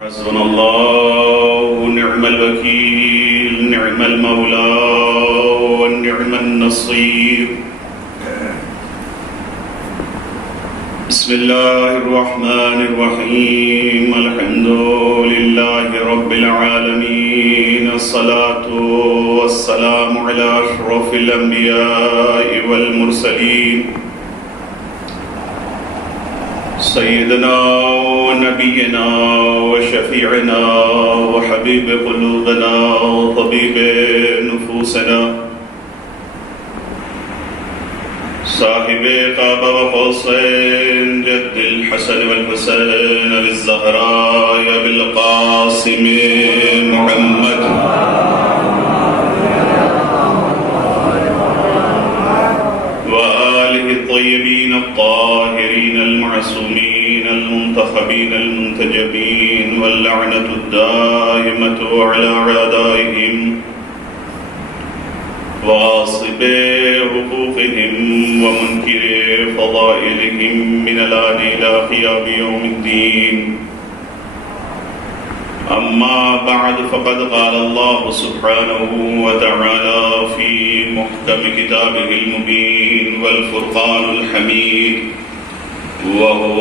حسبنا الله ونعم الوكيل، نعم المولى ونعم النصير. بسم الله الرحمن الرحيم. الحمد لله رب العالمين، الصلاة والسلام على أشرف الأنبياء والمرسلين، سيدنا ونبينا وشفيعنا وحبيب قلوبنا وطبيب نفوسنا، صاحب قاب وقوسين، جد الحسن والحسين بالزهراء بالقاسم محمد، وآله الطيبين الطاهرين المعصومين المنتخبين المنتجبين، واللعنة الدائمة على أعدائهم وغاصب حقوقهم ومنكر فضائلهم من الآن إلى قيام يوم الدين. أما بعد، فقد قال الله سبحانه وتعالى في محكم كتابه المبين والفرقان الحميد، وهو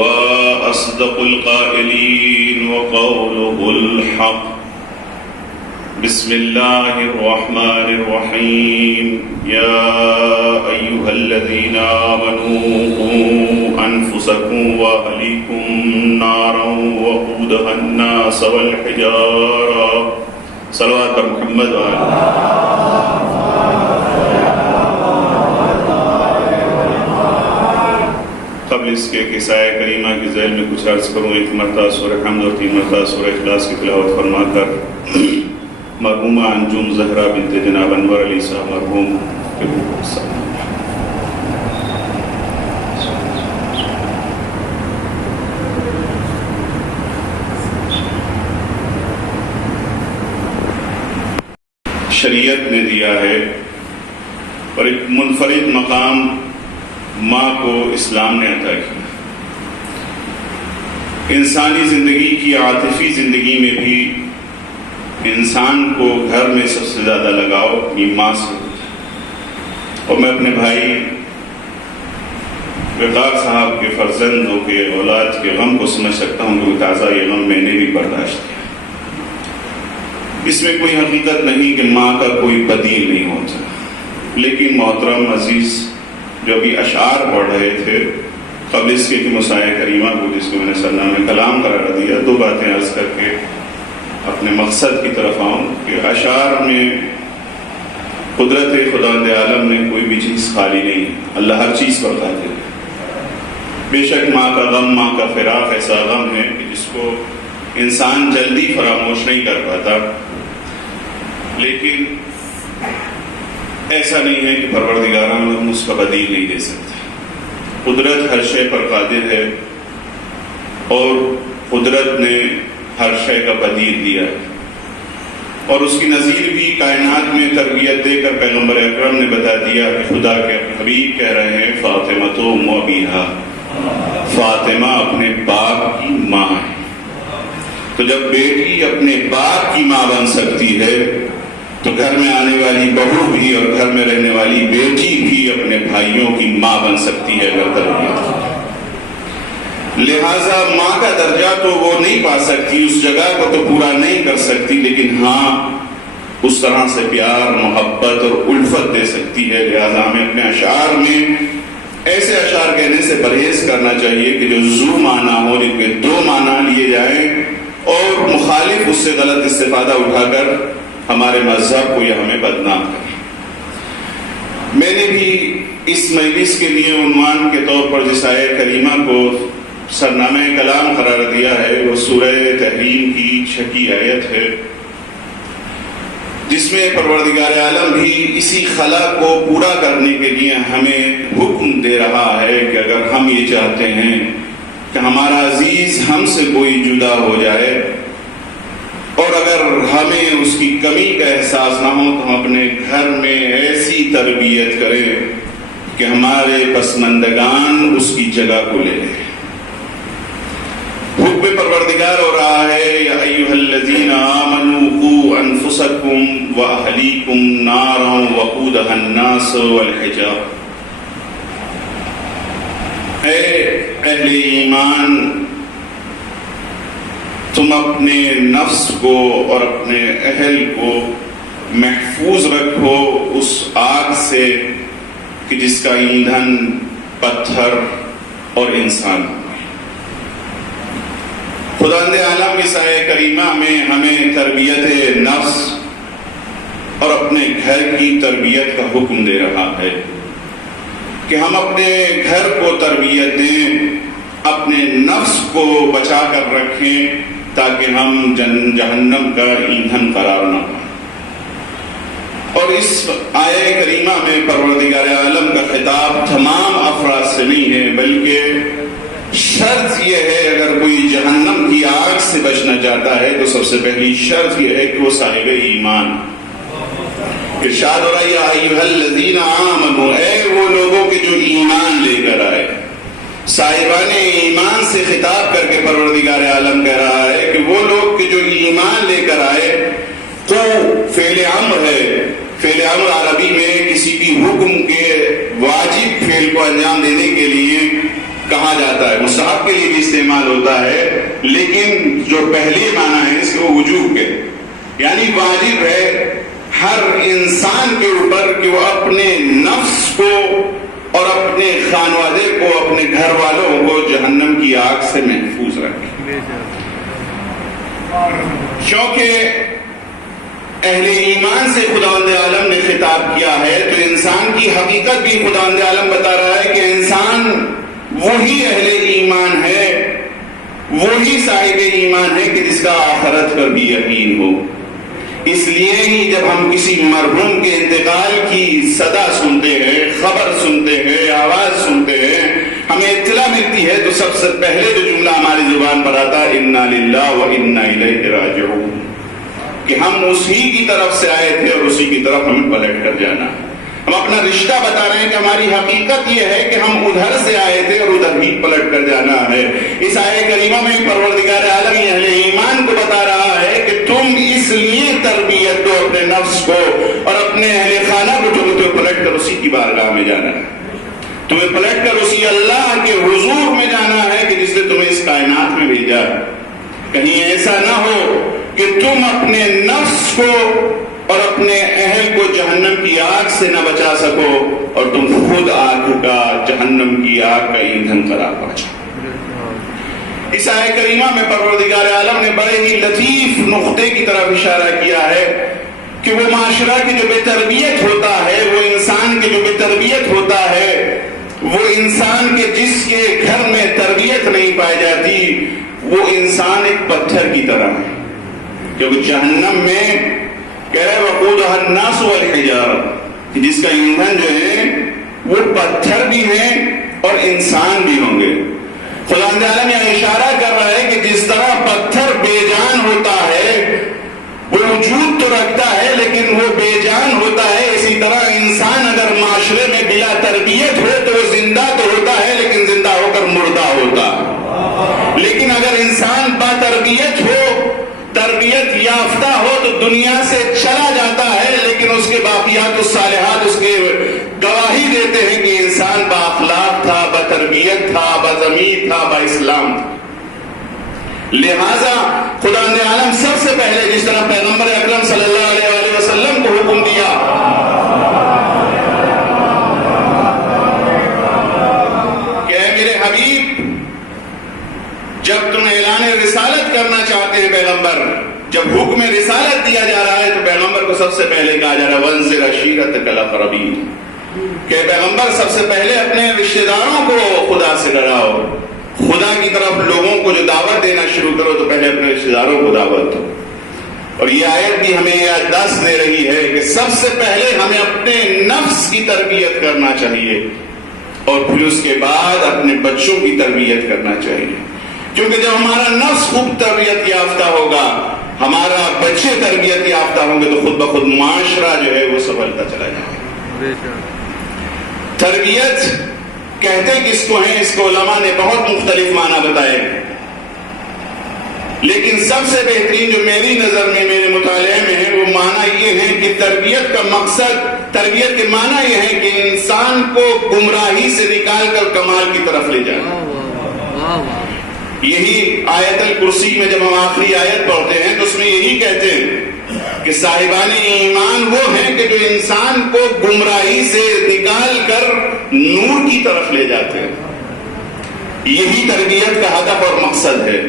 أصدق القائلين وقوله الحق. بسم الله الرحمن الرحيم. يا أيها الذين آمنوا قوا أنفسكم وأهليكم نارا وقودها الناس والحجارة. صلوات محمد قبل اس کے قصۂ کریمہ کی ذیل میں کچھ عرض کروں. ایک مرتبہ سورہ حمد اور 3 مرتبہ سورہ اخلاص کی تلاوت فرما کر مرحومہ انجم زہرا بنت جناب انور علی صاحب مرحوم شریعت نے دیا ہے، اور ایک منفرد مقام ماں کو اسلام نے عطا کیا. انسانی زندگی کی عاطفی زندگی میں بھی انسان کو گھر میں سب سے زیادہ لگاؤ اپنی ماں سے. اور میں اپنے بھائی وقار صاحب کے فرزندوں کے اولاد کے غم کو سمجھ سکتا ہوں، کیونکہ تازہ یہ غم میں نے بھی برداشت کیا. اس میں کوئی حقیقت نہیں کہ ماں کا کوئی بدیل نہیں ہوتا. لیکن محترم عزیز جو ابھی اشعار پڑھ رہے تھے قبل اس کے مسائل کریمہ کو، جس کو میں نے سرنامہ کلام قرار دیا، 2 باتیں عرض کر کے اپنے مقصد کی طرف آؤں کہ اشعار میں قدرت خداوند عالم میں کوئی بھی چیز خالی نہیں ہے. اللہ ہر چیز پر قادر ہے. بے شک ماں کا غم، ماں کا فراق ایسا غم ہے کہ جس کو انسان جلدی فراموش نہیں کر پاتا. لیکن ایسا نہیں ہے کہ پروردگار ہم اس کا بدیل نہیں دے سکتے. قدرت ہر شے پر قادر ہے، اور قدرت نے ہر شے کا بدیل دیا ہے، اور اس کی نظیر بھی کائنات میں تربیت دے کر پیغمبر اکرم نے بتا دیا کہ خدا کے حبیب کہہ رہے ہیں فاطمہ تو ام ابیہا، فاطمہ اپنے باپ کی ماں ہے. تو جب بیٹی اپنے باپ کی ماں بن سکتی ہے تو گھر میں آنے والی بہو بھی اور گھر میں رہنے والی بیٹی بھی اپنے بھائیوں کی ماں بن سکتی ہے اگر تربیت. لہذا ماں کا درجہ تو وہ نہیں پا سکتی، اس جگہ کو تو پورا نہیں کر سکتی، لیکن ہاں اس طرح سے پیار، محبت اور الفت دے سکتی ہے. لہذا ہمیں اپنے اشعار میں ایسے اشعار کہنے سے پرہیز کرنا چاہیے کہ جو ذو معنی ہو، جن کے 2 معنی لیے جائیں، اور مخالف اس سے غلط استفادہ اٹھا کر ہمارے مذہب کو یا ہمیں بدنام کریں. میں نے بھی اس مجلس کے لیے عنوان کے طور پر جس آیت کریمہ کو سرنامہ کلام قرار دیا ہے وہ سورہ تحریم کی 6 آیت ہے، جس میں پروردگار عالم بھی اسی خلا کو پورا کرنے کے لیے ہمیں حکم دے رہا ہے کہ اگر ہم یہ چاہتے ہیں کہ ہمارا عزیز ہم سے کوئی جدا ہو جائے، اور اگر ہمیں اس کی کمی کا احساس نہ ہو، تو ہم اپنے گھر میں ایسی تربیت کریں کہ ہمارے پسماندگان اس کی جگہ کو لے لیں. حکم پروردگار ہو رہا ہے یا ایھا الذین آمنوا قوا انفسکم واہلیکم نارا وقودھا الناس والحجارہ. اے اہل ایمان، تم اپنے نفس کو اور اپنے اہل کو محفوظ رکھو اس آگ سے کہ جس کا ایندھن پتھر اور انسان ہے. خداوند عالم اس آیہ کریمہ میں ہمیں تربیت نفس اور اپنے گھر کی تربیت کا حکم دے رہا ہے کہ ہم اپنے گھر کو تربیت دیں، اپنے نفس کو بچا کر رکھیں تاکہ ہم جہنم کا ایندھن قرار نہ پائیں. اور اس آیہ کریمہ میں پروردگار عالم کا خطاب تمام افراد سے نہیں ہے، بلکہ شرط یہ ہے اگر کوئی جہنم کی آگ سے بچنا چاہتا ہے تو سب سے پہلی شرط یہ ہے کہ وہ صاحب ایمان. ارشاد ہو رہا ہے یا ایھا الذین آمنوا، اے وہ لوگوں کے جو ایمان لے کر آئے. صاحبان ایمان سے خطاب کر کے پروردگار عالم کہہ رہا ہے کہ وہ لوگ کے جو ایمان لے کر آئے. تو فعل امر ہے، فعل امر عربی میں کسی بھی حکم کے واجب فعل کو انجام دینے کے لیے کہا جاتا ہے، مستحب کے لیے بھی استعمال ہوتا ہے، لیکن جو پہلے معنی ہے اس کے وہ وجوب کے، یعنی واجب ہے ہر انسان کے اوپر کہ وہ اپنے نفس کو اور اپنے خانوادے کو، اپنے گھر والوں کو جہنم کی آگ سے محفوظ رکھے. کیونکہ اہل ایمان سے خداوند عالم نے خطاب کیا ہے تو انسان کی حقیقت بھی خداوند عالم بتا رہا ہے کہ انسان وہی اہل ایمان ہے، وہی صاحب ایمان ہے کہ جس کا آخرت پر بھی یقین ہو. اس لیے ہی جب ہم کسی مرحوم کے انتقال کی صدا سنتے ہیں، خبر سنتے ہیں، آواز سنتے ہیں، ہمیں اطلاع ملتی ہے تو سب سے پہلے جو جملہ ہماری زبان پر آتا ہے انا للہ و انا الیہ راجعون، کہ ہم اسی کی طرف سے آئے تھے اور اسی کی طرف ہمیں پلٹ کر جانا ہے. ہم اپنا رشتہ بتا رہے ہیں کہ ہماری حقیقت یہ ہے کہ ہم ادھر سے آئے تھے اور ادھر ہی پلٹ کر جانا ہے. اس آیہ کریمہ میں پروردگار عالم اہل ایمان کو بتا رہا ہے کہ تم اس لیے تربیت دو اپنے نفس کو اور اپنے اہل خانہ کو جو تمہیں پلٹ کر اسی کی بارگاہ میں جانا ہے، تمہیں پلٹ کر اسی اللہ کے حضور میں جانا ہے کہ جس نے تمہیں اس کائنات میں بھیجا. کہیں ایسا نہ ہو کہ تم اپنے نفس کو اور اپنے اہل کو جہنم کی آگ سے نہ بچا سکو اور تم خود آگ کا، جہنم کی آگ کا ایندھن قرار پا جاؤ. اس آیہ کریمہ میں پروردگار عالم نے بڑے ہی لطیف نقطے کی طرف اشارہ کیا ہے کہ وہ معاشرہ کی جو بے تربیت ہوتا ہے، وہ انسان کی جو بے تربیت ہوتا ہے، وہ انسان کے جس کے گھر میں تربیت نہیں پائی جاتی، وہ انسان ایک پتھر کی طرح ہے. کیونکہ جہنم میں کہہ رہے وقودھا الناس والحجارہ، جس کا ایندھن جو ہے وہ پتھر بھی ہیں اور انسان بھی ہوں گے. خداوند عالم یہ اشارہ کر رہا ہے کہ جس طرح پتھر بے جان ہوتا ہے، وہ وجود تو رکھتا ہے لیکن وہ بے جان ہوتا ہے، اسی طرح انسان اگر معاشرے میں بلا تربیت ہو تو وہ زندہ تو ہوتا ہے لیکن زندہ ہو کر مردہ ہوتا. لیکن اگر انسان با تربیت ہو، تربیت یافتہ ہو تو دنیا سے چلا جاتا ہے لیکن اس کے باقیات الصالحات اس کے گواہی دیتے ہیں کہ انسان با اخلاق تھا، با تربیت تھا، با ضمیر تھا، با اسلام تھا. لہذا خداوند عالم سب سے پہلے جس طرح پیغمبر اکرم صلی اللہ علیہ وآلہ وسلم کو حکم دیا کہ اے میرے حبیب، جب تم اعلان رسالت کرنا چاہتے ہیں پیغمبر، جب حکم رسالت دیا جا رہا ہے تو پیغمبر کو سب سے پہلے کہا جا رہا ہے وانذر عشیرتک الاقربین، کہ پیغمبر سب سے پہلے اپنے رشتہ داروں کو خدا سے ڈراؤ. خدا کی طرف لوگوں کو جو دعوت دینا شروع کرو تو پہلے اپنے رشتہ داروں کو دعوت دو. اور یہ آیت بھی ہمیں یادداشت دے رہی ہے کہ سب سے پہلے ہمیں اپنے نفس کی تربیت کرنا چاہیے اور پھر اس کے بعد اپنے بچوں کی تربیت کرنا چاہیے. کیونکہ جب ہمارا نفس خوب تربیت یافتہ ہوگا، ہمارا بچے تربیت یافتہ ہوں گے تو خود بخود معاشرہ جو ہے وہ سنبھلتا چلا جائے گا. تربیت کہتے کس کو ہیں؟ اس کو علماء نے بہت مختلف معنی بتائے. لیکن سب سے بہترین جو میری نظر میں میرے مطالعے میں ہے وہ معنی یہ ہے کہ تربیت کا مقصد، تربیت کے معنی یہ ہے کہ انسان کو گمراہی سے نکال کر کمال کی طرف لے جائے۔ یہی آیت الکرسی میں جب ہم آخری آیت پڑھتے ہیں تو اس میں یہی کہتے ہیں کہ صاحبان ایمان وہ ہیں کہ جو انسان کو گمراہی سے نکال کر نور کی طرف لے جاتے ہیں۔ یہی تربیت کا ہدف اور مقصد ہے۔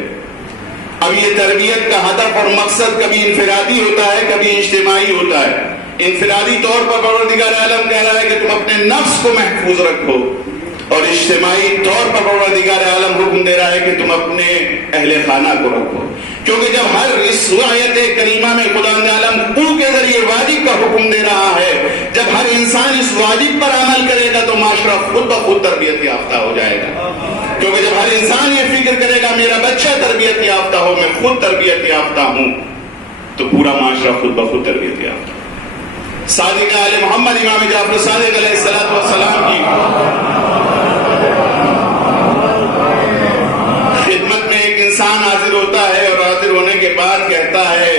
اب یہ تربیت کا ہدف اور مقصد کبھی انفرادی ہوتا ہے، کبھی اجتماعی ہوتا ہے۔ انفرادی طور پر پروردگار عالم کہہ رہا ہے کہ تم اپنے نفس کو محفوظ رکھو، اور اجتماعی طور پر پروردگار عالم حکم دے رہا ہے کہ تم اپنے اہل خانہ کو رکھو۔ کیونکہ جب ہر اس آیت کریمہ میں خدا عالم قو کے ذریعے واجب کا حکم دے رہا ہے، جب ہر انسان اس واجب پر عمل کرے گا تو معاشرہ خود بخود تربیت یافتہ ہو جائے گا۔ کیونکہ جب ہر انسان یہ فکر کرے گا میرا بچہ تربیت یافتہ ہو، میں خود تربیت یافتہ ہوں، تو پورا معاشرہ خود بخود تربیت یافتہ۔ صادق آل محمد امام جعفر صادق علیہ السلام کی خدمت میں ایک انسان حاضر ہوتا ہے اور حاضر ہونے کے بعد کہتا ہے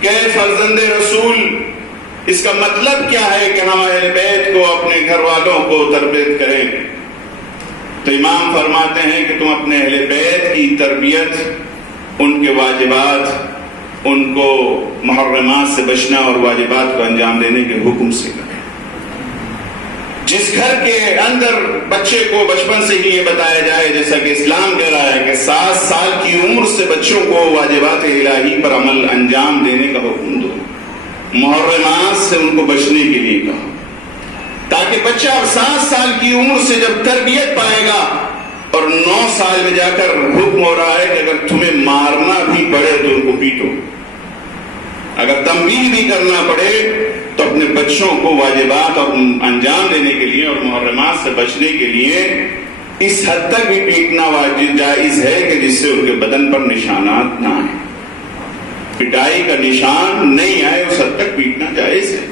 کہ فرزند رسول، اس کا مطلب کیا ہے کہ ہم اہل بیت کو، اپنے گھر والوں کو تربیت کریں؟ تو امام فرماتے ہیں کہ تم اپنے اہل بیت کی تربیت، ان کے واجبات، ان کو محرمات سے بچنا اور واجبات کو انجام دینے کے حکم سے کریں۔ جس گھر کے اندر بچے کو بچپن سے ہی یہ بتایا جائے، جیسا کہ اسلام کہہ رہا ہے کہ 7 سال کی عمر سے بچوں کو واجبات الہی پر عمل انجام دینے کا حکم دو، محرمات سے ان کو بچنے کے لیے کہو، تاکہ بچہ 7 سال کی عمر سے جب تربیت پائے گا اور 9 سال میں جا کر حکم ہو رہا ہے کہ اگر تمہیں مارنا بھی پڑے تو ان کو پیٹو، اگر تنبیہ بھی کرنا پڑے تو اپنے بچوں کو واجبات اور انجام دینے کے لیے اور محرمات سے بچنے کے لیے اس حد تک بھی پیٹنا واجب جائز ہے کہ جس سے ان کے بدن پر نشانات نہ آئیں، پٹائی کا نشان نہیں آئے، اس حد تک پیٹنا جائز ہے۔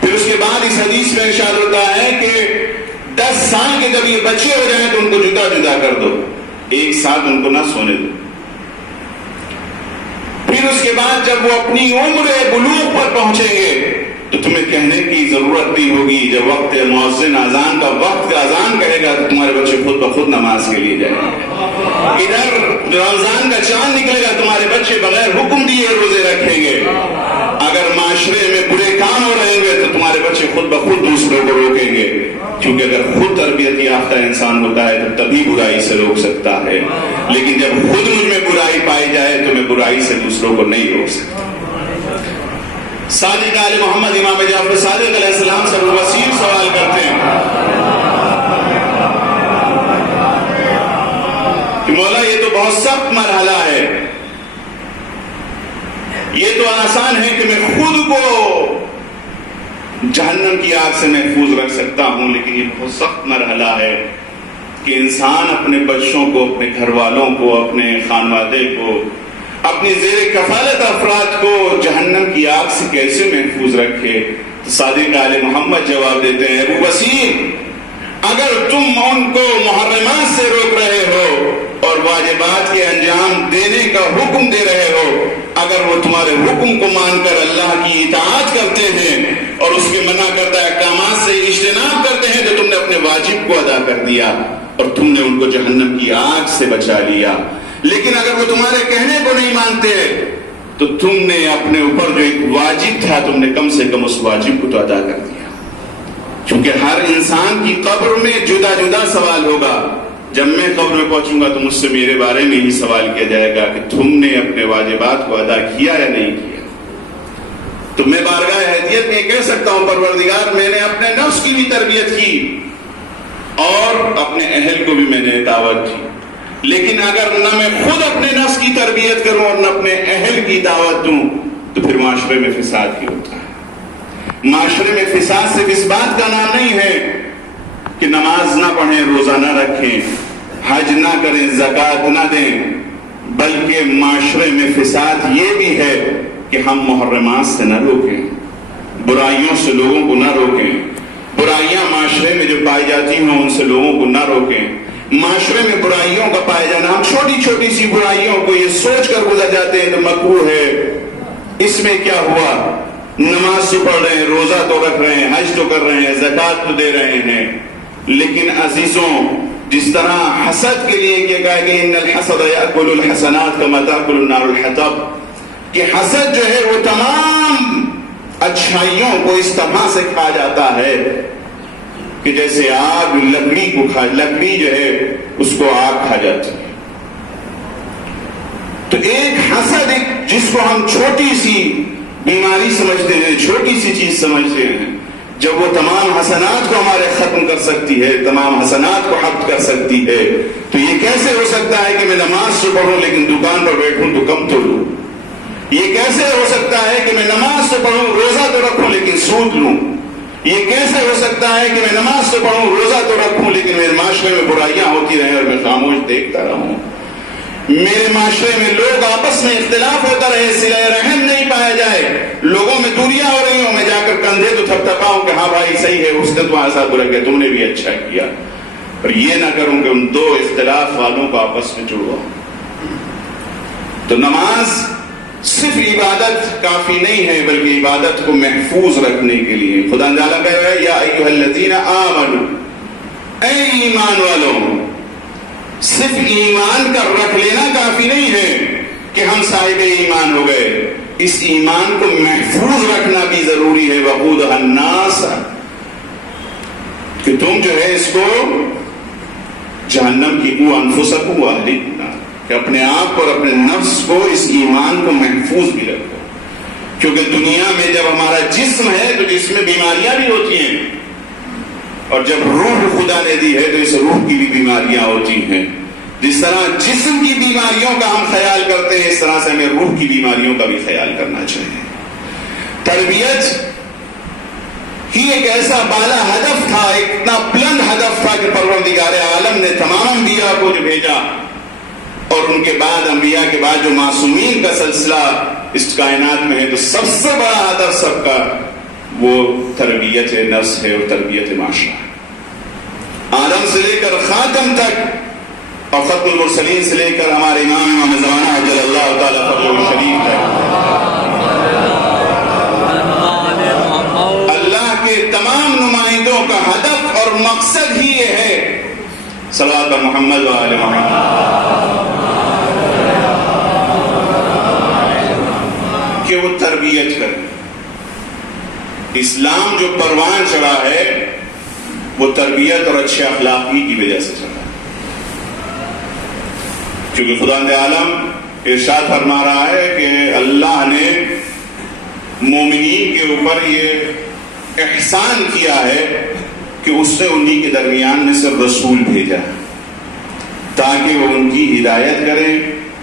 پھر اس کے بعد اس حدیث میں ارشاد ہوتا ہے کہ 10 سال کے جب یہ بچے ہو جائیں تو ان کو جدا جدا کر دو، ایک ساتھ ان کو نہ سونے دو۔ پھر اس کے بعد جب وہ اپنی عمر بلوغ پر پہنچیں گے تو تمہیں کہنے کی ضرورت نہیں ہوگی، جب وقت مؤذن اذان کا وقت کا اذان کہے گا تو تمہارے بچے خود بخود نماز کے لیے جائیں گے۔ ادھر رمضان کا چاند نکلے گا تمہارے بچے بغیر حکم دیے روزے رکھیں گے۔ اگر معاشرے میں برے کام ہو رہے ہیں تو تمہارے بچے خود بخود دوسروں کو روکیں گے، کیونکہ اگر خود تربیت یافتہ انسان ہوتا ہے تو تبھی برائی سے روک سکتا ہے، لیکن جب خود مجھ میں برائی پائی جائے تو میں برائی سے دوسروں کو نہیں روک سکتا۔ صادق آل محمد امام جعفر صادق علیہ السلام سے وسیع سوال کرتے ہیں کہ مولا یہ تو بہت سخت مرحلہ ہے، یہ تو آسان ہے کہ میں خود کو جہنم کی آگ سے محفوظ رکھ سکتا ہوں، لیکن یہ بہت سخت مرحلہ ہے کہ انسان اپنے بچوں کو، اپنے گھر والوں کو، اپنے خانوادے کو، اپنی زیر کفالت افراد کو جہنم کی آگ سے کیسے محفوظ رکھے؟ تو صادق آل محمد جواب دیتے ہیں، ابو وسیم، اگر تم ان کو محرمات سے روک رہے ہو اور واجبات کے انجام دینے کا حکم دے رہے ہو، اگر وہ تمہارے حکم کو مان کر اللہ کی اطاعت کرتے ہیں اور اس کے منع کردہ احکامات سے اجتناب کرتے ہیں تو تم نے اپنے واجب کو ادا کر دیا اور تم نے ان کو جہنم کی آگ سے بچا لیا۔ لیکن اگر وہ تمہارے کہنے کو نہیں مانتے تو تم نے اپنے اوپر جو ایک واجب تھا تم نے کم سے کم اس واجب کو تو ادا کر دیا، کیونکہ ہر انسان کی قبر میں جدا جدا سوال ہوگا۔ جب میں قبر میں پہنچوں گا تو مجھ سے میرے بارے میں ہی سوال کیا جائے گا کہ تم نے اپنے واجبات کو ادا کیا یا نہیں کیا۔ تو میں بارگاہ ہدیت میں کہہ سکتا ہوں پروردگار میں نے اپنے نفس کی بھی تربیت کی اور اپنے اہل کو بھی میں نے دعوت دی، لیکن اگر نہ میں خود اپنے نفس کی تربیت کروں اور نہ اپنے اہل کی دعوت دوں تو پھر معاشرے میں فساد ہی ہوتا ہے۔ معاشرے میں فساد صرف اس بات کا نام نہیں ہے کہ نماز نہ پڑھیں، روزہ نہ رکھیں، حج نہ کریں، زکوٰۃ نہ دیں، بلکہ معاشرے میں فساد یہ بھی ہے کہ ہم محرمات سے نہ روکیں، برائیوں سے لوگوں کو نہ روکیں، برائیاں معاشرے میں جو پائی جاتی ہوں ان سے لوگوں کو نہ روکیں، معاشرے میں برائیوں کا پائے جانا. ہم چھوٹی چھوٹی سی برائیوں کو یہ سوچ کر گزر جاتے ہیں تو مکروہ ہے. اس میں کیا ہوا؟ نماز تو پڑھ رہے ہیں, روزہ تو رکھ رہے ہیں, حج تو کر رہے ہیں, زکوٰۃ تو دے رہے ہیں, لیکن عزیزوں جس طرح حسد کے لیے کیا کہا کہ ان الحسد یاکل الحسنات کما تاکل النار الحطب, کہ حسد جو ہے وہ تمام اچھائیوں کو اس طرح سے کھا جاتا ہے کہ جیسے آگ لکڑی جو ہے اس کو آگ کھا جاتی ہے. تو ایک حسد جس کو ہم چھوٹی سی بیماری سمجھتے ہیں, چھوٹی سی چیز سمجھتے ہیں, جب وہ تمام حسنات کو ہمارے ختم کر سکتی ہے, تمام حسنات کو حفظ کر سکتی ہے, تو یہ کیسے ہو سکتا ہے کہ میں نماز تو پڑھوں لیکن دکان پر بیٹھوں تو کم تو لوں؟ یہ کیسے ہو سکتا ہے کہ میں نماز تو پڑھوں, روزہ تو رکھوں لیکن سود لوں؟ یہ کیسے ہو سکتا ہے کہ میں نماز تو پڑھوں, روزہ تو رکھوں لیکن میرے معاشرے میں برائیاں ہوتی رہیں اور میں خاموش دیکھتا رہوں؟ میرے معاشرے میں لوگ آپس میں اختلاف ہوتا رہے, صلہ رحم نہیں پایا جائے, لوگوں میں دوریاں ہو رہی ہوں, میں جا کر کندھے تو تھپتھپاؤں کہ ہاں بھائی صحیح ہے, اس نے تمہارے ساتھ برا کیا, تم نے بھی اچھا کیا, اور یہ نہ کروں کہ ان دو اختلاف والوں کو آپس میں جڑواؤں. تو نماز صرف عبادت کافی نہیں ہے بلکہ عبادت کو محفوظ رکھنے کے لیے خدا تعالیٰ کہہ رہا ہے یا ایھا الذین آمنوا, اے ایمان والوں, صرف ایمان کا رکھ لینا کافی نہیں ہے کہ ہم صاحب ایمان ہو گئے, اس ایمان کو محفوظ رکھنا بھی ضروری ہے. وقودھا الناس, کہ تم جو ہے اس کو جہنم کی قوا انفسکم واہلیکم, کہ اپنے آپ اور اپنے نفس کو اس ایمان کو محفوظ بھی رکھو, کیونکہ دنیا میں جب ہمارا جسم ہے تو جسم میں بیماریاں بھی ہوتی ہیں, اور جب روح خدا نے دی ہے تو اس روح کی بھی بیماریاں ہوتی ہیں. جس طرح جسم کی بیماریوں کا ہم خیال کرتے ہیں اس طرح سے ہمیں روح کی بیماریوں کا بھی خیال کرنا چاہیے. تربیت ہی ایک ایسا بالا ہدف تھا, ایک اتنا بلند ہدف تھا کہ پروردگار عالم نے تمام انبیاء کو جو بھیجا اور ان کے بعد انبیاء کے بعد جو معصومین کا سلسلہ اس کائنات میں ہے, تو سب سے بڑا ہدف سب کا وہ تربیت نفس ہے اور تربیت معاشرہ. آدم سے لے کر خاتم تک اور ختم المرسلین سے لے کر ہمارے امام زمانہ عجل اللہ تعالیٰ فضلہ شریف تک, اللہ کے تمام نمائندوں کا ہدف اور مقصد ہی یہ ہے صلوات بر محمد و آل محمد, کہ وہ تربیت کرے. اسلام جو پروان چڑھا ہے وہ تربیت اور اچھے اخلاق کی وجہ سے چڑھا ہے, کیونکہ خدا عالم ارشاد فرما رہا ہے کہ اللہ نے مومنین کے اوپر یہ احسان کیا ہے کہ اس نے انہی کے درمیان میں سے رسول بھیجا تاکہ وہ ان کی ہدایت کریں,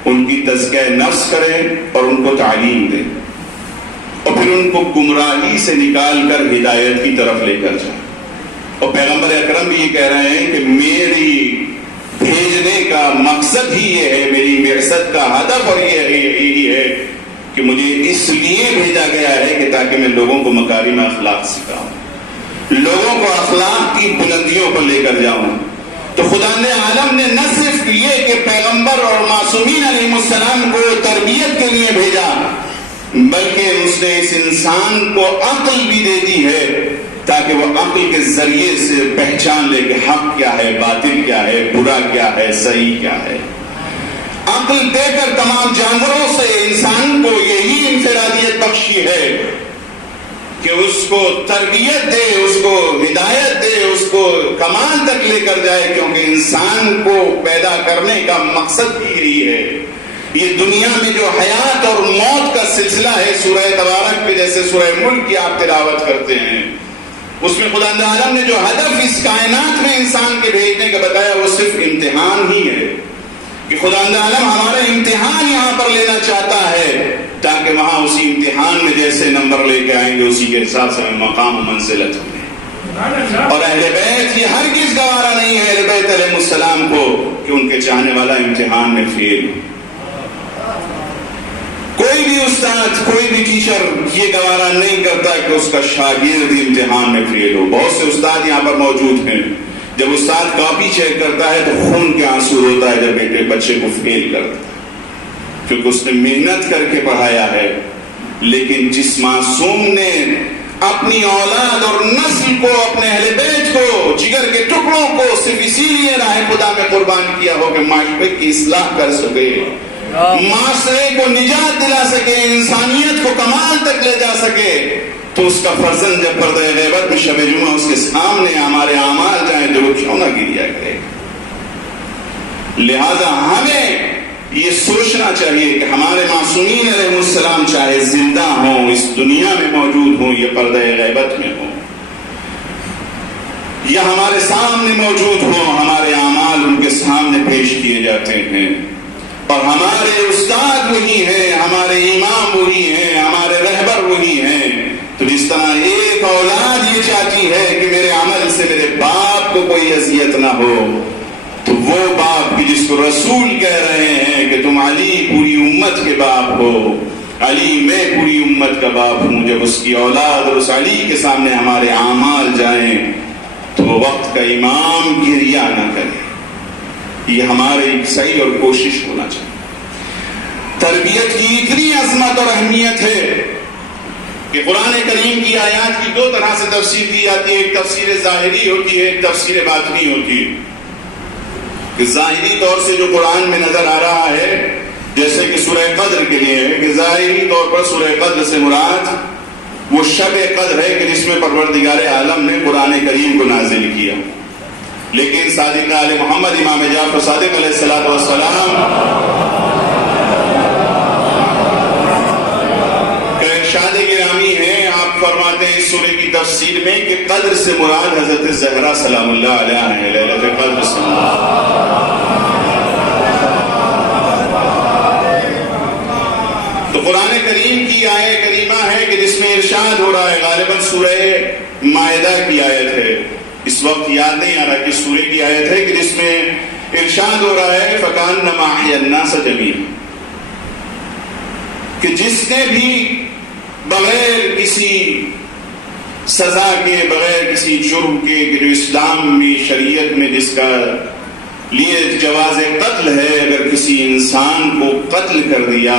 ان کی تزکیہ نفس کریں اور ان کو تعلیم دیں, اور پھر ان کو گمراہی سے نکال کر ہدایت کی طرف لے کر جائیں. اور پیغمبر اکرم بھی یہ کہہ رہے ہیں کہ میری بھیجنے کا مقصد ہی یہ ہے, میری بعثت کا ہدف اور یہی ہے کہ مجھے اس لیے بھیجا گیا ہے کہ تاکہ میں لوگوں کو مکارم اخلاق سکھاؤں, لوگوں کو اخلاق کی بلندیوں پر لے کر جاؤں. تو خدا نے عالم نے نہ صرف یہ کہ پیغمبر اور معصومین علیہ السلام کو تربیت کے لیے بھیجا, بلکہ اس نے اس انسان کو عقل بھی دے دی ہے تاکہ وہ عقل کے ذریعے سے پہچان لے کہ حق کیا ہے, باطل کیا ہے, برا کیا ہے, صحیح کیا ہے. عقل دے کر تمام جانوروں سے انسان کو یہی انفرادیت بخشی ہے کہ اس کو تربیت دے, اس کو ہدایت دے, اس کو کمال تک لے کر جائے, کیونکہ انسان کو پیدا کرنے کا مقصد بھی یہی ہے. یہ دنیا میں جو حیات اور موت کا سلسلہ ہے سورہ تبارک پہ جیسے سورہ ملک کی آپ تلاوت کرتے ہیں, اس میں خدا عالم نے جو ہدف اس کائنات میں انسان کے بھیجنے کا بتایا وہ صرف امتحان ہی ہے, کہ خدا عالم ہمارا امتحان یہاں پر لینا چاہتا ہے تاکہ وہاں اسی امتحان میں جیسے نمبر لے کے آئیں گے اسی کے حساب سے مقام و منزلت ہوں گے. اور اہل بیت یہ ہرگز گوارا نہیں ہے اہل بیت علیہ السلام کو کہ ان کے چاہنے والا امتحان میں فیل. کوئی بھی استاد, کوئی بھی ٹیچر یہ گوارا نہیں کرتا کہ اس کا شاگرد امتحان میں فیل ہو. بہت سے استاد یہاں پر موجود ہیں, جب استاد کاپی چیک کرتا ہے تو خون کے آنسو روتا ہے جب بچے کو فیل کرتا ہے، کیونکہ اس نے محنت کر کے پڑھایا ہے. لیکن جس معصوم نے اپنی اولاد اور نسل کو، اپنے اہل بیت کو، جگر کے ٹکڑوں کو صرف اسی لیے راہ خدا میں قربان کیا ہو کہ معاشرے کی اصلاح کر سکے، معاشرے کو نجات دلا سکے، انسانیت کو کمال تک لے جا سکے، تو اس کا فرزند جب پردہ غیبت میں شب جمعہ اس کے سامنے ہمارے اعمال جائیں تو وہ کیوں نہ گریا کرے. لہذا ہمیں یہ سوچنا چاہیے کہ ہمارے معصومین علیہ السلام چاہے زندہ ہوں، اس دنیا میں موجود ہوں یا پردہ غیبت میں ہوں، یا ہمارے سامنے موجود ہوں، ہمارے اعمال ان کے سامنے پیش کیے جاتے ہیں، اور ہمارے استاد وہی ہیں، ہمارے امام وہی ہیں، ہمارے رہبر وہی ہیں. تو جس طرح ایک اولاد یہ چاہتی ہے کہ میرے عمل سے میرے باپ کو کوئی اذیت نہ ہو، تو وہ باپ کی جس کو رسول کہہ رہے ہیں کہ تم علی پوری امت کے باپ ہو، علی میں پوری امت کا باپ ہوں، جب اس کی اولاد اور اس علی کے سامنے ہمارے اعمال جائیں تو وہ وقت کا امام گریہ نہ کرے. یہ ہمارے ایک صحیح اور کوشش ہونا چاہیے. تربیت کی اتنی عظمت اور اہمیت ہے کہ قرآن کریم کی آیات کی دو طرح سے تفسیر کی جاتی ہے. ایک تفسیر ظاہری ہوتی ہے، ایک تفسیر باطنی ہوتی ہے. کہ ظاہری طور سے جو قرآن میں نظر آ رہا ہے، جیسے کہ سورہ قدر کے لیے ہے کہ ظاہری طور پر سورہ قدر سے مراد وہ شب قدر ہے کہ جس میں پروردگار عالم نے قرآن کریم کو نازل کیا. لیکن صادق آل محمد امام جعفر صادق علیہ الصلوۃ والسلام کا ارشاد گرامی ہے، آپ فرماتے ہیں اس سورہ کی تفسیر میں کہ قدر سے مراد حضرت زہرا سلام اللہ علیہا ہے، لیلۃ قدر سے تو قرآن کریم کی آیت کریمہ ہے کہ جس میں ارشاد ہو رہا ہے، غالباً سورہ مائدہ کی آیت ہے، اس وقت یاد نہیں آ رہا کہ سورہ کی آیت ہے کہ جس میں ارشاد ہو رہا ہے فَكَأَنَّمَا أَحْيَا النَّاسَ جَمِيعًا، کہ جس نے بھی بغیر کسی سزا کے، بغیر کسی جرم کے، کہ جو اسلام میں شریعت میں جس کا لیے جواز قتل ہے، اگر کسی انسان کو قتل کر دیا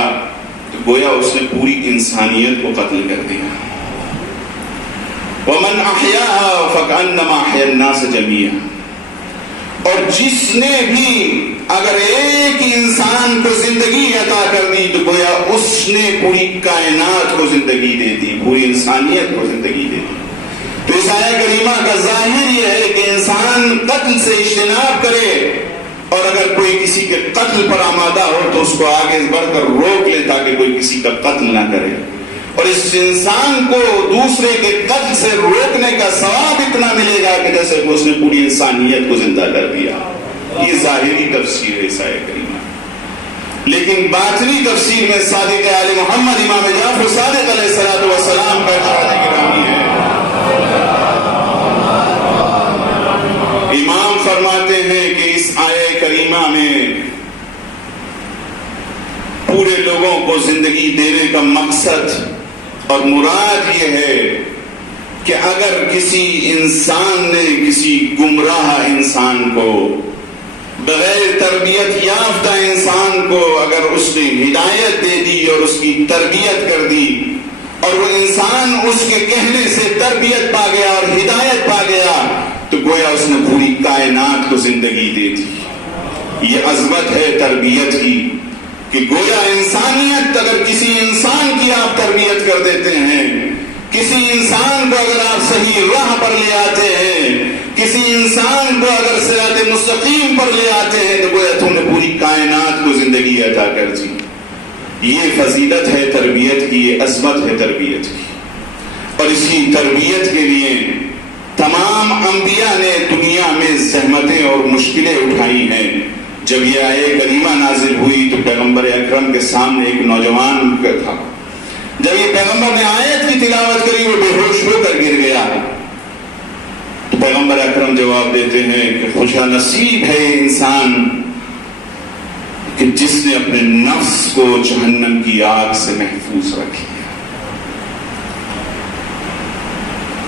تو گویا اس نے پوری انسانیت کو قتل کر دیا. وَمَنْ أَحْيَاهَا فَكَأَنَّمَا أَحْيَا النَّاسَ جَمِيعًا، اور جس نے بھی اگر ایک انسان کو زندگی عطا کر دی تو گویا اس نے پوری کائنات کو زندگی دے دی، پوری انسانیت کو زندگی دے دی. تو اس آیت کریمہ کا ظاہر یہ ہے کہ انسان قتل سے اجتناب کرے، اور اگر کوئی کسی کے قتل پر آمادہ ہو تو اس کو آگے بڑھ کر روک لے تاکہ کوئی کسی کا قتل نہ کرے. اور اس انسان کو دوسرے کے قتل سے روکنے کا ثواب اتنا ملے گا کہ جیسے کہ اس نے پوری انسانیت کو زندہ کر دیا. یہ ظاہری تفسیر ہے اس آیت کریمہ. لیکن باطنی تفسیر میں صادق آل محمد امام جعفر صادق علیہ السلام کا ارشاد گرامی ہے. امام فرماتے ہیں کہ اس آیت کریمہ میں پورے لوگوں کو زندگی دینے کا مقصد اور مراد یہ ہے کہ اگر کسی انسان نے کسی گمراہ انسان کو، بغیر تربیت یافتہ انسان کو اگر اس نے ہدایت دے دی اور اس کی تربیت کر دی، اور وہ انسان اس کے کہنے سے تربیت پا گیا اور ہدایت پا گیا، تو گویا اس نے پوری کائنات کو زندگی دے دی. یہ عظمت ہے تربیت کی کہ گویا انسانیت، اگر کسی انسان کی آپ تربیت کر دیتے ہیں، کسی انسان کو اگر آپ صحیح راہ پر لے آتے ہیں، کسی انسان کو اگر صراط مستقیم پر لے آتے ہیں، تو گویا تم نے پوری کائنات کو زندگی عطا کر دی. یہ فضیلت ہے تربیت کی، یہ عظمت ہے تربیت کی. اور اسی تربیت کے لیے تمام انبیاء نے دنیا میں زحمتیں اور مشکلیں اٹھائی ہیں. جب یہ آیت کریمہ نازل ہوئی تو پیغمبر اکرم کے سامنے ایک نوجوان تھا. جب یہ پیغمبر نے آیت کی تلاوت کری وہ بے ہوش ہو کر گر گیا. تو پیغمبر اکرم جواب دیتے ہیں کہ خوش نصیب ہے انسان کہ جس نے اپنے نفس کو جہنم کی آگ سے محفوظ رکھی.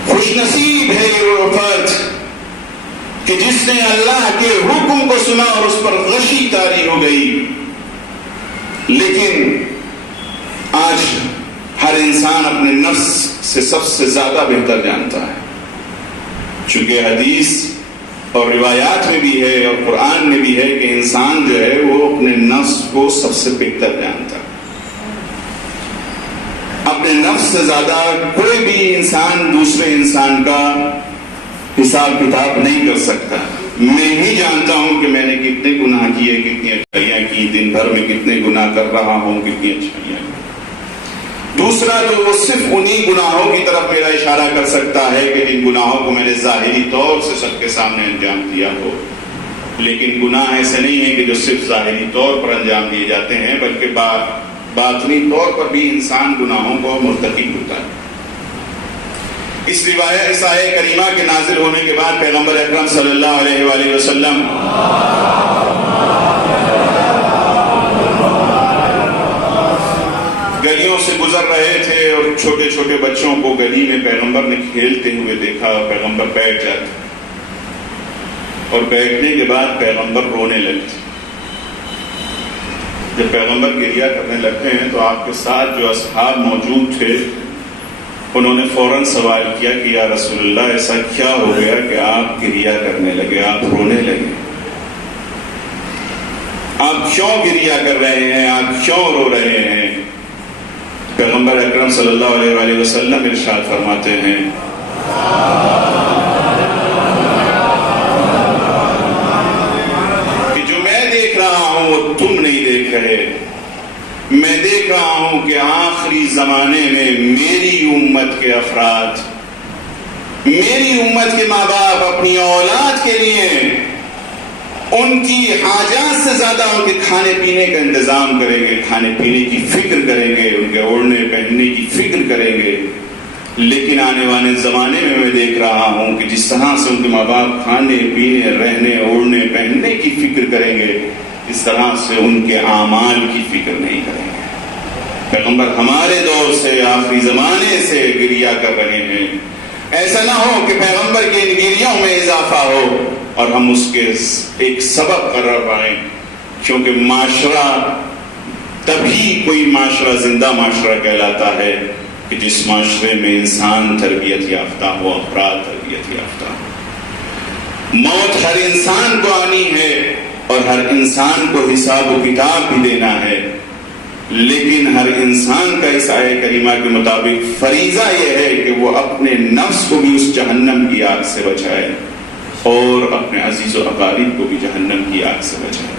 خوش نصیب ہے وہ فرد کہ جس نے اللہ کے حکم کو سنا اور اس پر غشی طاری ہو گئی. لیکن آج ہر انسان اپنے نفس سے سب سے زیادہ بہتر جانتا ہے، چونکہ حدیث اور روایات میں بھی ہے اور قرآن میں بھی ہے کہ انسان جو ہے وہ اپنے نفس کو سب سے بہتر جانتا ہے. اپنے نفس سے زیادہ کوئی بھی انسان دوسرے انسان کا حساب کتاب نہیں کر سکتا. میں ہی جانتا ہوں کہ میں نے کتنے گناہ کیے، کتنی اچھائیاں کی، دن بھر میں کتنے گناہ کر رہا ہوں، کتنی اچھائیاں. دوسرا تو وہ صرف انہی گناہوں کی طرف میرا اشارہ کر سکتا ہے کہ جن گناہوں کو میں نے ظاہری طور سے سب کے سامنے انجام دیا ہو. لیکن گناہ ایسے نہیں ہے کہ جو صرف ظاہری طور پر انجام دیے جاتے ہیں، بلکہ باطنی طور پر بھی انسان گناہوں کو مرتکب ہوتا ہے. اس آیہ کریمہ کے نازل ہونے کے بعد پیغمبر اکرم صلی اللہ علیہ وآلہ وسلم گلیوں سے گزر رہے تھے اور چھوٹے چھوٹے بچوں کو گلی میں پیغمبر نے کھیلتے ہوئے دیکھا. پیغمبر بیٹھ جاتے اور بیٹھنے کے بعد پیغمبر رونے لگتے. جب پیغمبر گریہ کرنے لگتے ہیں تو آپ کے ساتھ جو اصحاب موجود تھے انہوں نے فوراً سوال کیا کہ یا رسول اللہ ایسا کیا ہو گیا کہ آپ گریہ کرنے لگے، آپ رونے لگے، آپ کیوں گریہ کر رہے ہیں، آپ کیوں رو رہے ہیں؟ پیغمبر اکرم صلی اللہ علیہ وآلہ وسلم ارشاد فرماتے ہیں کہ جو میں دیکھ رہا ہوں وہ تم نہیں دیکھ رہے. میں دیکھ رہا ہوں کہ آخری زمانے میں میری امت کے افراد، میری امت کے ماں باپ اپنی اولاد کے لیے ان کی حاجات سے زیادہ ان کے کھانے پینے کا انتظام کریں گے، کھانے پینے کی فکر کریں گے، ان کے اوڑھنے پہننے کی فکر کریں گے. لیکن آنے والے زمانے میں دیکھ رہا ہوں کہ جس طرح سے ان کے ماں باپ کھانے پینے، رہنے، اوڑھنے پہننے کی فکر کریں گے، اس طرح سے ان کے اعمال کی فکر نہیں کریں گے. پیغمبر ہمارے دور سے آخری زمانے سے گریہ کر رہے ہیں. ایسا نہ ہو کہ پیغمبر کے ان گریوں میں اضافہ ہو اور ہم اس کے ایک سبب قرار پائیں. کیونکہ معاشرہ تبھی کوئی معاشرہ زندہ معاشرہ کہلاتا ہے کہ جس معاشرے میں انسان تربیت یافتہ ہو، افراد تربیت یافتہ ہو. موت ہر انسان کو آنی ہے اور ہر انسان کو حساب و کتاب بھی دینا ہے. لیکن ہر انسان کا اس آیہ کریمہ کے مطابق فریضہ یہ ہے کہ وہ اپنے نفس کو بھی اس جہنم کی آگ سے بچائے اور اپنے عزیز و اقارب کو بھی جہنم کی آگ سے بچائے.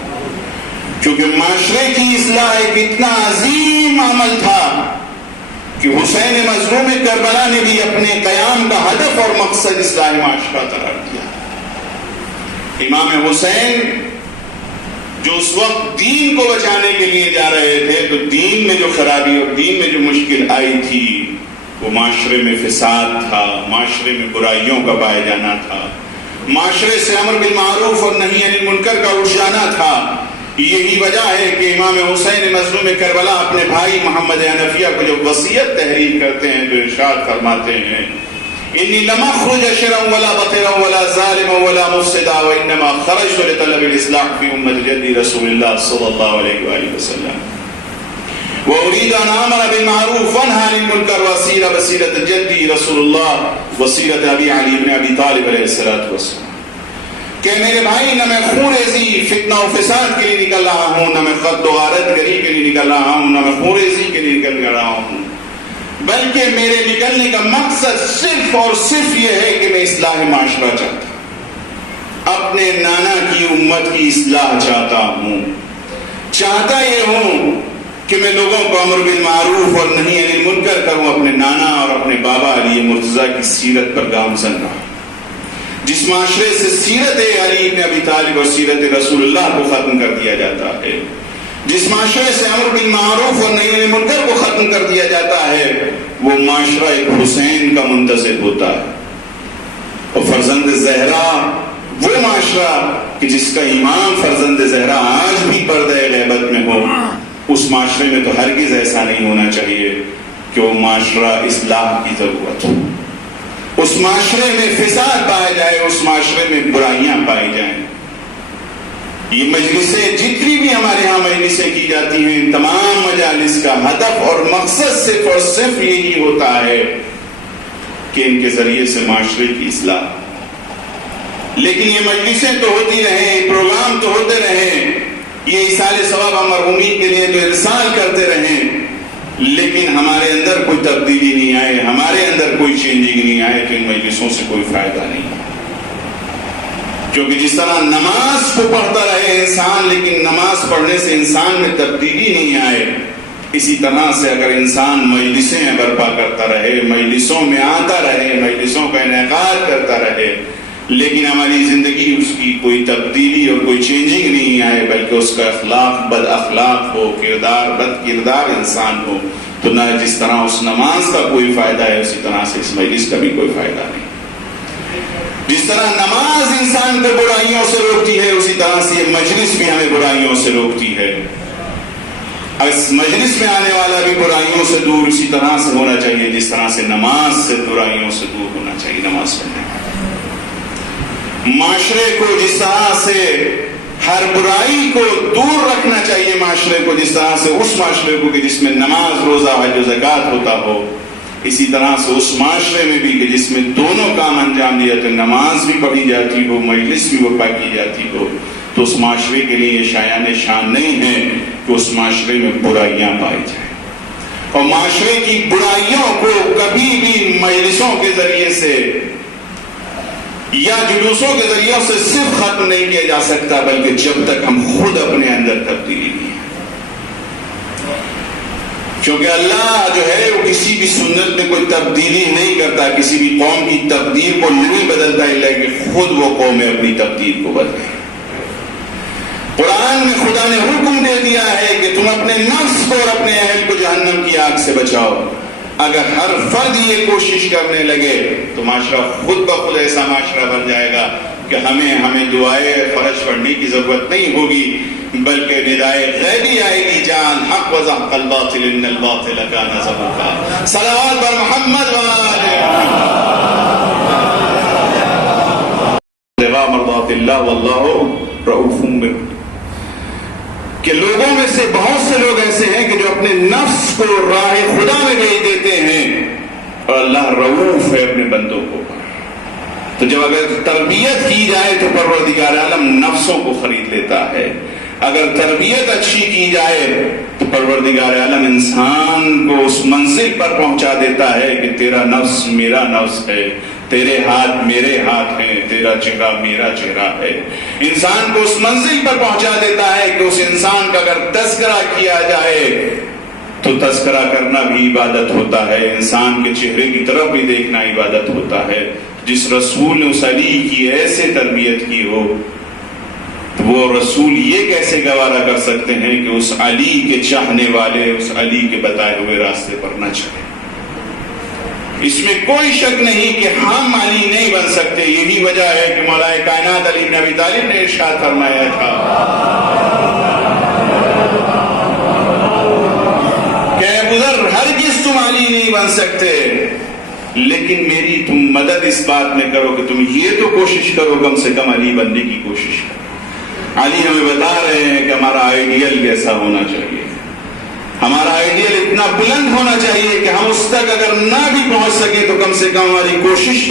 کیونکہ معاشرے کی اصلاح ایک اتنا عظیم عمل تھا کہ حسین مظلوم کربلا نے بھی اپنے قیام کا ہدف اور مقصد اصلاح معاشرہ قرار دیا. امام حسین جو اس وقت دین کو بچانے کے لیے جا رہے تھے تو دین میں جو خرابی اور دین میں جو مشکل آئی تھی وہ معاشرے میں فساد تھا، معاشرے میں برائیوں کا پائے جانا تھا، معاشرے سے امر بالمعروف اور نہی عن المنکر کا اٹھ جانا تھا. یہی وجہ ہے کہ امام حسین مظلوم کربلا اپنے بھائی محمد حنفیہ کو جب وصیت تحریر کرتے ہیں تو ارشاد فرماتے ہیں انی لم اخرج شرا ولا بطرا ولا ظالما ولا مفسدا وانما خرجت لطلب الاصلاح في امه جدي رسول الله صلى الله عليه واله وسلم واريد ان امر بالمعروف وانهى عن المنكر واسير بسيره جدي رسول الله وسيره ابي علي بن ابي طالب عليه الصلاه والسلام. کہ میرے بھائی نہ میں خون ریزی فتنہ و فساد کے لیے نکل رہا ہوں، نہ میں قتل و غارت گری کے لیے نکل رہا ہوں، نہ میں خون ریزی کے لیے نکل رہا ہوں، بلکہ میرے نکلنے کا مقصد صرف اور صرف یہ ہے کہ میں اصلاح معاشرہ چاہتا ہوں، اپنے نانا کی امت کی اصلاح چاہتا ہوں. چاہتا یہ ہوں کہ میں لوگوں کو امر بالمعروف اور نہی عن المنکر کروں، اپنے نانا اور اپنے بابا علی مرتضیٰ کی سیرت پر گامزن رہا. جس معاشرے سے سیرت علی بن ابی طالب اور سیرت رسول اللہ کو ختم کر دیا جاتا ہے، جس معاشرے سے امر بالمعروف اور نہی عن المنکر کو ختم کر دیا جاتا ہے، وہ معاشرہ ایک حسین کا منتظر ہوتا ہے. اور فرزند زہرا وہ معاشرہ کہ جس کا امام فرزند زہرا آج بھی پردہ غیبت میں ہو، اس معاشرے میں تو ہرگز ایسا نہیں ہونا چاہیے کہ وہ معاشرہ اصلاح کی ضرورت ہو. اس معاشرے میں فساد پایا جائے، اس معاشرے میں برائیاں پائی جائیں۔ یہ مجلسیں جتنی بھی ہمارے ہاں مجلسیں کی جاتی ہیں، تمام مجالس کا ہدف اور مقصد صرف اور صرف یہی ہوتا ہے کہ ان کے ذریعے سے معاشرے کی اصلاح۔ لیکن یہ مجلسیں تو ہوتی رہیں، پروگرام تو ہوتے رہیں، یہ ایصال ثواب مرحومین کے لیے تو ارسال کرتے رہیں، لیکن ہمارے اندر کوئی تبدیلی نہیں آئے، ہمارے اندر کوئی چینجنگ نہیں آئے، تو ان مجلسوں سے کوئی فائدہ نہیں۔ کیونکہ جس طرح نماز کو پڑھتا رہے انسان لیکن نماز پڑھنے سے انسان میں تبدیلی نہیں آئے، اسی طرح سے اگر انسان مجلسیں برپا کرتا رہے، مجلسوں میں آتا رہے، مجلسوں کا انعقاد کرتا رہے، لیکن ہماری زندگی اس کی کوئی تبدیلی اور کوئی چینجنگ نہیں آئے، بلکہ اس کا اخلاق بد اخلاق ہو، کردار بد کردار انسان ہو، تو نہ جس طرح اس نماز کا کوئی فائدہ ہے، اسی طرح سے اس مجلس کا بھی کوئی فائدہ نہیں۔ جس طرح نماز انسان کو برائیوں سے روکتی ہے، اسی طرح سے یہ مجلس بھی ہمیں برائیوں سے روکتی ہے۔ اس مجلس میں آنے والا بھی برائیوں سے دور اسی طرح سے ہونا چاہیے جس طرح سے نماز سے برائیوں سے دور ہونا چاہیے، نماز پڑھنے کا۔ معاشرے کو جس طرح سے ہر برائی کو دور رکھنا چاہیے، معاشرے کو جس طرح سے اس معاشرے کو کہ جس میں نماز، روزہ، حج و زکوٰۃ ہوتا ہو، اسی طرح سے اس معاشرے میں بھی کہ جس میں دونوں کام انجام دیے جاتے، نماز بھی پڑھی جاتی ہو، مجلس بھی برپا کی جاتی ہو، تو اس معاشرے کے لیے یہ شایان شان نہیں ہے کہ اس معاشرے میں برائیاں پائی جائیں۔ اور معاشرے کی برائیوں کو کبھی بھی مجلسوں کے ذریعے سے یا جلوسوں کے ذریعے سے صرف ختم نہیں کیا جا سکتا، بلکہ جب تک ہم خود اپنے اندر تبدیلی نہیں ہے۔ کیونکہ اللہ جو ہے وہ کسی بھی سنت میں کوئی تبدیلی نہیں کرتا، کسی بھی قوم کی تقدیر کو نہیں بدلتا، الا کہ خود وہ قوم اپنی تقدیر کو بدلے۔ قرآن میں خدا نے حکم دے دیا ہے کہ تم اپنے نفس کو اور اپنے اہل کو جہنم کی آگ سے بچاؤ۔ اگر ہر فرد یہ کوشش کرنے لگے تو معاشرہ خود بخود ایسا معاشرہ بن جائے گا کہ ہمیں دعائے فرج پڑھنے کی ضرورت نہیں ہوگی، بلکہ ندائے غیبی آئے گی، جان حق وزحق الباطل ان الباطل کان زہوقا۔ صلوات بر محمد وآل مرضات اللہ واللہ رؤوف بالعباد۔ کہ لوگوں میں سے بہت سے لوگ ایسے ہیں کہ جو اپنے نفس کو راہ خدا میں بھیج دیتے ہیں، اور اللہ رؤوف ہے اپنے بندوں کو۔ تو جب اگر تربیت کی جائے تو پروردگار عالم نفسوں کو خرید لیتا ہے، اگر تربیت اچھی کی جائے تو پروردگار عالم انسان کو اس منزل پر پہنچا دیتا ہے کہ تیرا نفس میرا نفس ہے، تیرے ہاتھ میرے ہاتھ ہیں، تیرا چہرہ میرا چہرہ ہے۔ انسان کو اس منزل پر پہنچا دیتا ہے کہ اس انسان کا اگر تذکرہ کیا جائے تو تذکرہ کرنا بھی عبادت ہوتا ہے، انسان کے چہرے کی طرف بھی دیکھنا عبادت ہوتا ہے۔ جس رسول نے اس علی کی ایسے تربیت کی ہو، وہ رسول یہ کیسے گوارا کر سکتے ہیں کہ اس علی کے چاہنے والے اس علی کے بتائے ہوئے راستے پر نہ چلے؟ اس میں کوئی شک نہیں کہ ہم علی نہیں بن سکتے۔ یہی وجہ ہے کہ مولا کائنات علی بن ابی طالب نے ارشاد فرمایا تھا کہ اے بزرگ، ہرگز تم علی نہیں بن سکتے، لیکن میری تم مدد اس بات میں کرو کہ تم یہ تو کوشش کرو، کم سے کم علی بننے کی کوشش کرو۔ علی ہمیں بتا رہے ہیں کہ ہمارا آئیڈیل کیسا ہونا چاہیے، ہمارا آئیڈیل اتنا بلند ہونا چاہیے کہ ہم اس تک اگر نہ بھی پہنچ سکیں تو کم سے کم ہماری کوشش تو